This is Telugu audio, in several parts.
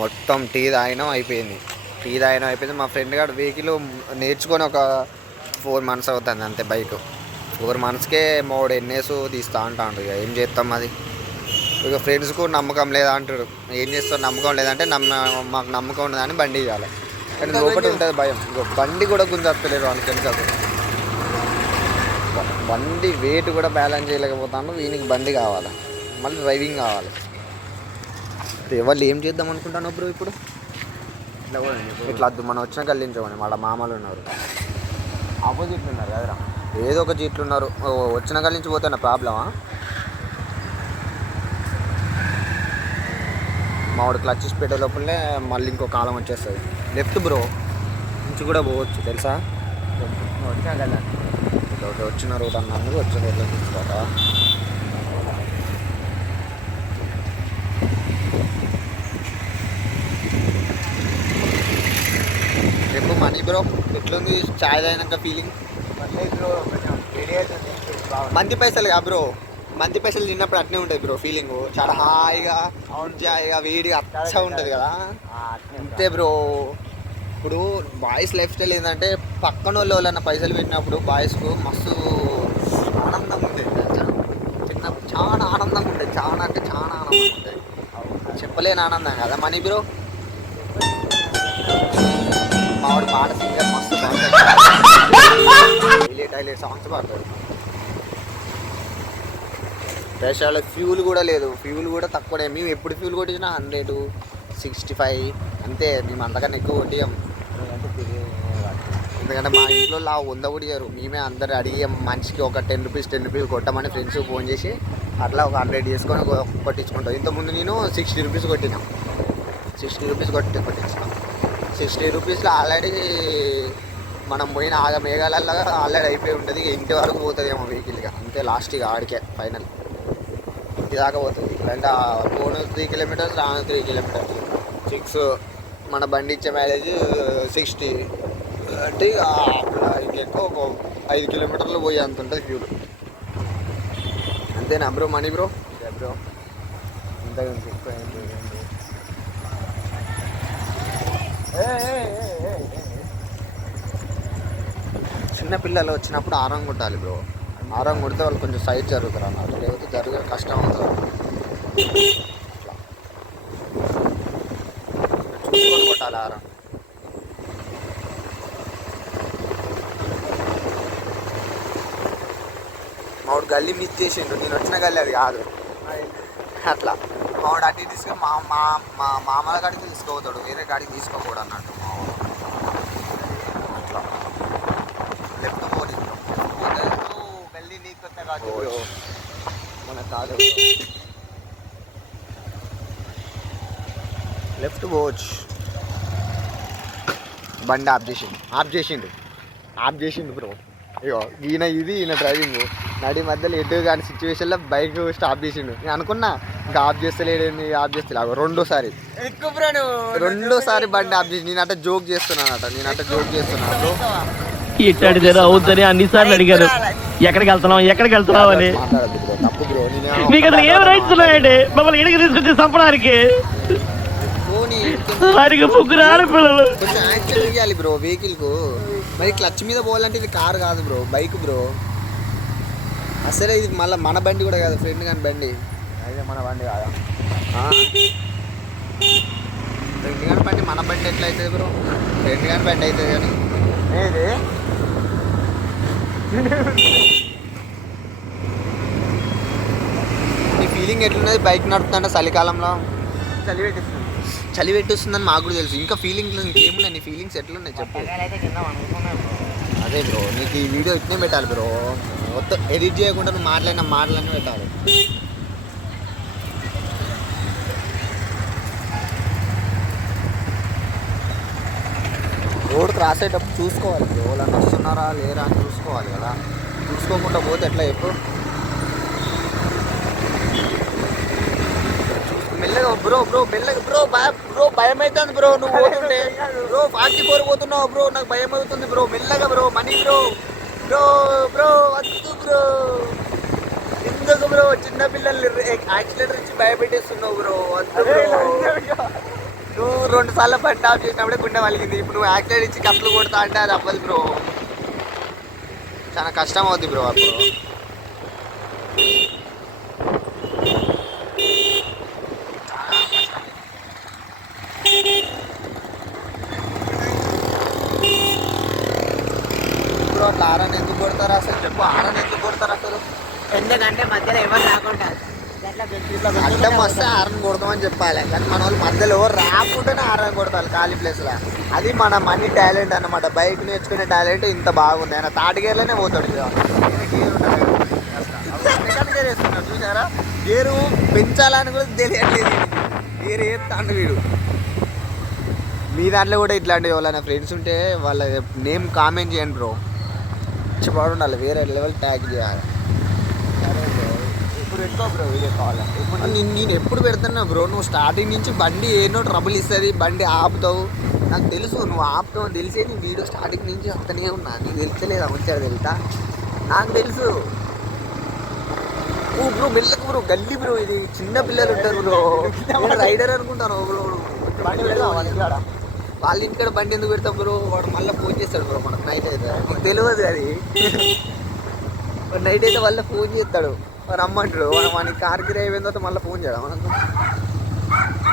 మొత్తం టీ తాగినాం అయిపోయింది. మా ఫ్రెండ్ గారు వెహికల్ నేర్చుకొని ఒక 4 months అవుతుంది అంతే. బైక్ 4 monthsకే మోడు ఎన్నేసు తీస్తా అంటాడు. ఇక ఏం చేస్తాం అది. ఇక ఫ్రెండ్స్కు నమ్మకం లేదా అంటాడు. ఏం చేస్తాం, నమ్మకం లేదంటే మాకు నమ్మకం ఉండదని బండి ఇవ్వాలి. కానీ లోపల ఉంటుంది భయం. ఇక బండి కూడా గుంజత్తలేరు వానికి వెనుకకు. బండి వెయిట్ కూడా బ్యాలెన్స్ చేయలేకపోతాను. వీనికి బండి కావాలి, మళ్ళీ డ్రైవింగ్ కావాలి. వాళ్ళు ఏం చేద్దాం అనుకుంటాను బ్రో ఇప్పుడు? ఇట్లా వద్దు, మనం వచ్చిన కలించమని వాళ్ళ మామలు ఉన్నారు, ఆపోజిట్లు ఉన్నారు కదరా, ఏదో ఒక జీట్లు ఉన్నారు. వచ్చిన కలించి పోతున్న ప్రాబ్లమా? మావాడు క్లచ్ పెట్టే లోపలనే మళ్ళీ ఇంకో కాలం వచ్చేస్తుంది. లెఫ్ట్ బ్రో నుంచి కూడా పోవచ్చు తెలుసా. వచ్చిన రోడ్ అన్నందుకు వచ్చిన రోడ్లో తీసుకోవాలా. రేపు మనీ బ్రో ఎట్లుంది చాయ్ తాగినాక ఫీలింగ్? మంది పైసలు కా బ్రో, మంది పైసలు తిన్నప్పుడు అట్నే ఉంటుంది బ్రో ఫీలింగ్. చాలా హాయిగా హాయిగా వేడిగా అచ్చా ఉంటుంది కదా, అంతే బ్రో. ఇప్పుడు బాయ్స్ లైఫ్ స్టైల్ ఏంటంటే పక్కన వాళ్ళన్న పైసలు పెట్టినప్పుడు బాయ్స్కు మస్తు ఆనందంగా ఉంటుంది. చిన్నప్పుడు చాలా ఆనందంగా ఉంటుంది, చాలా అంటే చాలా ఆనందంగా ఉంటుంది. చెప్పలేని ఆనందం కదా మనీ బ్రో. మావాడు పాట సింగర్ మస్తు బాగుంటుంది, టైలెట్ సాంగ్స్ పాడతాడు. దేశాల ఫ్యూల్ కూడా లేదు, ఫ్యూల్ కూడా తక్కువనే. మేము ఎప్పుడు ఫ్యూల్ కొట్టించినా 100-65 అంతే. మేము అంతకన్నా ఎక్కువ కొట్టియం. ఎందుకంటే మా ఇంట్లో 100 కూడా ఇయ్యరు. మేమే అందరు అడిగి మనిషికి ఒక 10 రూపీస్ కొట్టమని ఫ్రెండ్స్ ఫోన్ చేసి అట్లా ఒక 100 చేసుకొని కొట్టించుకుంటాం. ఇంతకుముందు నేను 60 రూపీస్ కొట్టినా, 60 రూపీస్ కొట్టించిన. 60 రూపీస్లో ఆల్రెడీ మనం పోయిన మేఘాలల్లో ఆల్రెడీ అయిపోయి ఉంటుంది. ఇంటి వరకు పోతుంది ఏమో వెహికల్గా, అంతే. లాస్ట్ ఇక ఆడికే ఫైనల్ ఇంటి దాకా పోతుంది. అంటే పోను 3 kilometers, రాను 3 kilometers, 6. మన బండి ఇచ్చే మైలేజ్ 60 అంటే ఇంకెక్కువ ఒక 5 kilometers పోయి అంత ఉంటుంది ఫ్యూల్. అంతేనా బ్రో మనీ బ్రో? బ్రో ఇంత ఎక్కువ చిన్నపిల్లలు వచ్చినప్పుడు ఆరం కొట్టాలి బ్రో. ఆరం కొడితే వాళ్ళు కొంచెం సైజ్ జరుగుతారు అన్నమాట, లేకపోతే జరిగే కష్టం అవుతుంది. చూసుకొని కొట్టాలి ఆరం. మావాడు గల్లీ మిస్ చేసిండు, నేను వచ్చిన గల్లీ అది కాదు. అట్లా మావాడు అటు తీసుకొని మా మామల కాడికి తీసుకోపోతాడు, వేరే కాడికి తీసుకోకూడదు అన్నట్టు మావాడు. అట్లా లెఫ్ట్ పోనీ గల్లీ నీకు కాదు మన కాదు, లెఫ్ట్ పోవచ్చు. బండి ఆఫ్ చేసిండు బ్రో. ఇగో ఈయన డ్రైవింగ్ నడి మధ్యలో ఎటు కానీ సిచ్యువేషన్లో బైక్ స్టాప్ చేసిండు. నేను అనుకున్నా ఇంకా ఆఫ్ చేస్తలేడేంది, ఆఫ్ చేస్తలే. రెండోసారి బండి ఆఫ్ చేసి నేను అట్ట జోక్ చేస్తున్నాను బ్రో. అవుతుంది అన్నిసార్లు అడిగారు ఎక్కడికి వెళ్తున్నావు అని. తప్పు బ్రో, మీకు అసలు ఏం రైట్స్ ఉన్నాయండి మమ్మల్ని ఇడికి తీసుకొచ్చి చంపడానికి? వారికి 3 ఆడపిల్లలు. కొంచెం యాక్సిడెంట్ చేయాలి బ్రో వెహికల్కు. మరి క్లచ్ మీద పోవాలంటే ఇది కారు కాదు బ్రో, బైక్ బ్రో. అసలే ఇది మళ్ళీ మన బండి కూడా కాదు, ఫ్రెండ్ కానీ బండి. అయితే మన బండి కాదా? ఫ్రెండ్ కానీ బండి మన బండి ఎట్లా అవుతుంది బ్రో? ఫ్రెండ్ కానీ బండి అవుతుంది కానీ ఏది నీ ఫీలింగ్ ఎట్లున్నది బైక్ నడుపుతుంటే చలికాలంలో? చలి పెట్టిస్తుందని మాకు కూడా తెలుసు. ఇంకా ఫీలింగ్స్ ఇంకేమున్నాయి? నీ ఫీలింగ్స్ ఎట్లున్నాయి చెప్పు. అదే బ్రో, నీకు ఈ వీడియో ఇట్నే పెట్టాలి బ్రో. మొత్తం ఎడిట్ చేయకుండా నువ్వు మాటలన్నీ పెట్టాలి. రోడ్ క్రాస్ అయ్యేటప్పుడు చూసుకోవాలి బ్రో, వాళ్ళని వస్తున్నారా లేరా అని చూసుకోవాలి కదా. చూసుకోకుండా పోతే ఎట్లా చెప్పు? మెల్లగా మెల్లగా బ్రో భయం అవుతుంది బ్రో. నువ్వు పోతుంటే బ్రో 44 పోతున్నావు బ్రో, నాకు భయం అవుతుంది బ్రో. మెల్లగా బ్రో, మనీ బ్రో వద్దు బ్రో. ఎందుకు బ్రో చిన్నపిల్లల్ని యాక్సిడెంట్ నుంచి భయపెట్టేస్తున్నావు బ్రో? వద్దు బ్రో. నువ్వు 2 సార్లు బండి ఆఫ్ చేసినప్పుడే గుండె వలిగింది. ఇప్పుడు నువ్వు యాక్సిడెంట్ ఇచ్చి కట్లు కొడతా అంటే అది అవ్వదు బ్రో. చాలా కష్టం అవుద్ది బ్రో అప్పుడు. బ్రో అట్లా ఆరని ఎందుకు కొడతారు అసలు చెప్పు? ఆరని ఎందుకు కొడతారు అసలు? ఎందుకంటే మధ్యలో ఎవరు రాకుండా అడ్డం వస్తే ఆరని కొడతామని చెప్పాలి. కానీ మన వాళ్ళు మధ్యలో ఎవరు రాకుండానే ఆరని కొడతారు ఖాళీ ప్లేస్లో. అది మన మనీ టాలెంట్ అన్నమాట. బైక్ నేర్చుకునే టాలెంట్ ఇంత బాగుంది. ఆయన థర్డ్ గేర్లోనే పోతాడు. సెకండ్ గేర్ వేస్తున్నాడు చూసారా? గేరు పెంచాలని కూడా తెలియట్లేదు. గేర్ వేస్తాడు వీడు. మీ దాంట్లో కూడా ఇట్లాంటి ఎవరైనా ఫ్రెండ్స్ ఉంటే వాళ్ళ నేమ్ కామెంట్ చేయండి బ్రో. బాగుండాలి, వేరే లెవెల్ ట్యాగ్ చేయాలి. ఇప్పుడు ఎక్కువ బ్రో వీడియో కావాలి. నేను ఎప్పుడు పెడుతున్నా బ్రో? నువ్వు స్టార్టింగ్ నుంచి బండి ఏనో ట్రబుల్ ఇస్తుంది, బండి ఆపుతావు. నాకు తెలుసు నువ్వు ఆపుతావు అని తెలిసే నీ వీడియో స్టార్టింగ్ నుంచి వస్తూనే ఉన్నా. నీకు తెలిసలేదా వచ్చాడు తెలుసా? నాకు తెలుసు. ఓ బ్రో మెల్లకు బ్రో, గల్లీ బ్రో, ఇది చిన్న పిల్లలు ఉంటారు బ్రో. నేను రైడర్ అనుకుంటాను బ్రో. వాళ్ళ ఇంటికాడ బండి ఎందుకు పెడతాం బ్రో? వాడు మళ్ళీ ఫోన్ చేస్తాడు బ్రో మనకు నైట్ అయితే. నీకు తెలియదు అది. నైట్ అయితే మళ్ళీ ఫోన్ చేస్తాడు, రమ్మంటాడు. మనకి కార్ కిరాయి అయిపోయిన తర్వాత మళ్ళీ ఫోన్ చేయడం మనకు.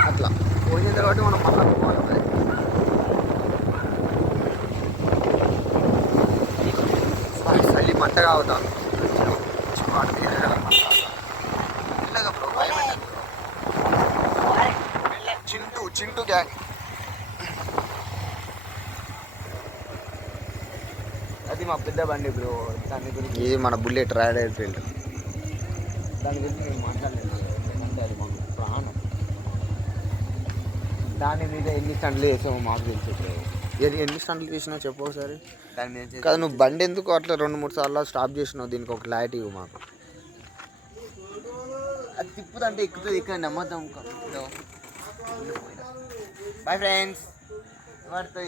అట్లా ఫోన్ చేసిన తర్వాత మనం మళ్ళీ పోవాలి. చలి మంటగా అవుతాను. చింటూ గ్యాంగ్. అది మా పెద్ద బండి బ్రో. దాని గురించి ఇది మన బుల్లెట్ రాయల్ ఎన్ఫీల్డ్. దాని గురించి నేను మాట్లాడలేదు. ఎందుకంటే అది మాకు ప్రాణం. దాని మీద ఎన్ని స్టంట్లు చేసామో మాకు తెలుసు బ్రో. ఎన్ని స్టంట్లు చేసినావు చెప్పు ఒకసారి. దాని మీద కాదు నువ్వు బండి ఎందుకు అట్లా 2-3 సార్లు స్టాప్ చేసినావు? దీనికి ఒక క్లారిటీ ఇవ్వు మాకు. అది తిప్పుదంటే ఎక్కుతుంది. ఇక్కడ నమ్మద్దాం. Bye friends. వాటితో